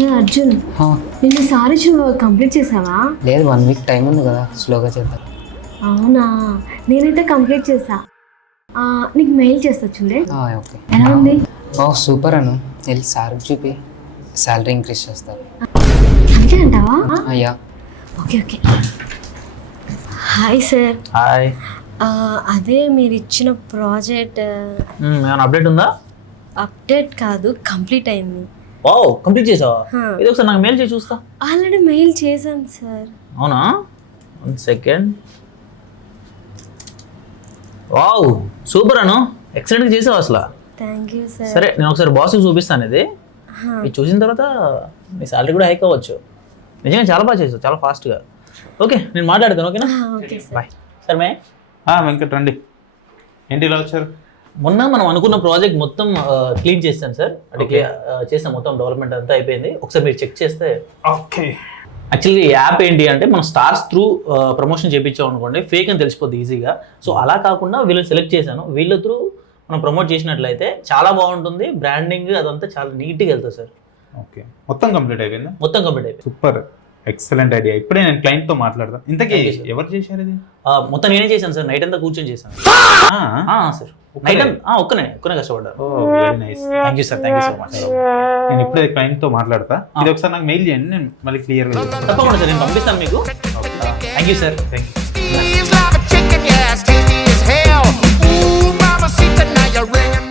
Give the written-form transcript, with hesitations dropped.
హే అర్జున్, నేను sorry complete చేసావా? లేదు, 1 వీక్ టైం ఉంది కదా, స్లోగా చేద్దాం. అవునా, నేనైతే కంప్లీట్ చేసా. నీకు మెయిల్ చేస్తా చూడే. ఓకే. ఎలా ఉంది? సూపర్ అను. వెళ్ళి సార్కి చూపి శాలరీ ఇంక్రీజ్ చేస్తారు. అంతే అంటావా? అయ్యా. Okay okay. Hi sir. Hi. అదే మీరు ఇచ్చిన ప్రాజెక్ట్ ఏమైనా అప్డేట్ ఉందా? అప్డేట్ కాదు, కంప్లీట్ అయింది. వావ్, కంప్లీట్ చేసావా? ఇది ఒకసారి నాకు మెయిల్ చేసి చూస్తా. ఆల్రెడీ మెయిల్ చేశాను సార్. అవునా? 1 సెకండ్. వావ్, సూపర్ అను, ఎక్సలెంట్గా చేసావు అసలు. Thank you sir. సరే, నేను ఒకసారి బాస్కి చూపిస్తాను ఇది. ఇది చూసిన తర్వాత మీ శాలరీ కూడా హైక్ అవ్వచ్చు. నిజంగా చాలా బాగా చేసావు, చాలా ఫాస్ట్గా. ఓకే, నేను మాట్లాడతాను. ఓకేనా? Okay sir. బాయ్. సార్ మే వెంకట్ రండి. ఏంటి ఇలా వచ్చారు? మొన్న మనం అనుకున్న ప్రాజెక్ట్ మొత్తం క్లీన్ చేస్తాను సార్. అంటే చేస్తాం, మొత్తం డెవలప్మెంట్ అంతా అయిపోయింది. ఒకసారి మీరు చెక్ చేస్తే. ఓకే. యాక్చువల్లీ ఈ యాప్ ఏంటి అంటే మనం స్టార్స్ త్రూ ప్రమోషన్ చేయించాం అనుకోండి, ఫేక్ అని తెలిసిపోద్ది ఈజీగా. సో అలా కాకుండా వీళ్ళని సెలెక్ట్ చేశాను. వీళ్ళ త్రూ మనం ప్రమోట్ చేసినట్లయితే చాలా బాగుంటుంది. బ్రాండింగ్ అదంతా చాలా నీట్గా వెళ్తుంది సార్. ఓకే, మొత్తం కంప్లీట్ అయిపోయిందా? మొత్తం కంప్లీట్ అయిపోయింది. Super, excellent idea. ఇప్పుడే నేను క్లయింట్తో మాట్లాడతాను. ఇంతకీ ఎవరు చేశారు ఇది? మొత్తం నేనే చేశాను సార్. నైట్ అంతా కూర్చొని చేశాను సార్. నైట్ ఒక్కనే కష్టపడ్డాను. Very nice. Thank you sir, thank you so much. నేను ఇప్పుడే క్లయింట్తో మాట్లాడతా. ఇది ఒకసారి నాకు మెయిల్ చేయండి, నేను మళ్ళీ క్లియర్గా చెప్తాను. తప్పకుండా సార్, నేను పంపిస్తాను మీకు. Thank you sir. Thank you. Steve's like a chicken, yeah, it's tasty as hell. Ooh, mama, see tonight you're ringing.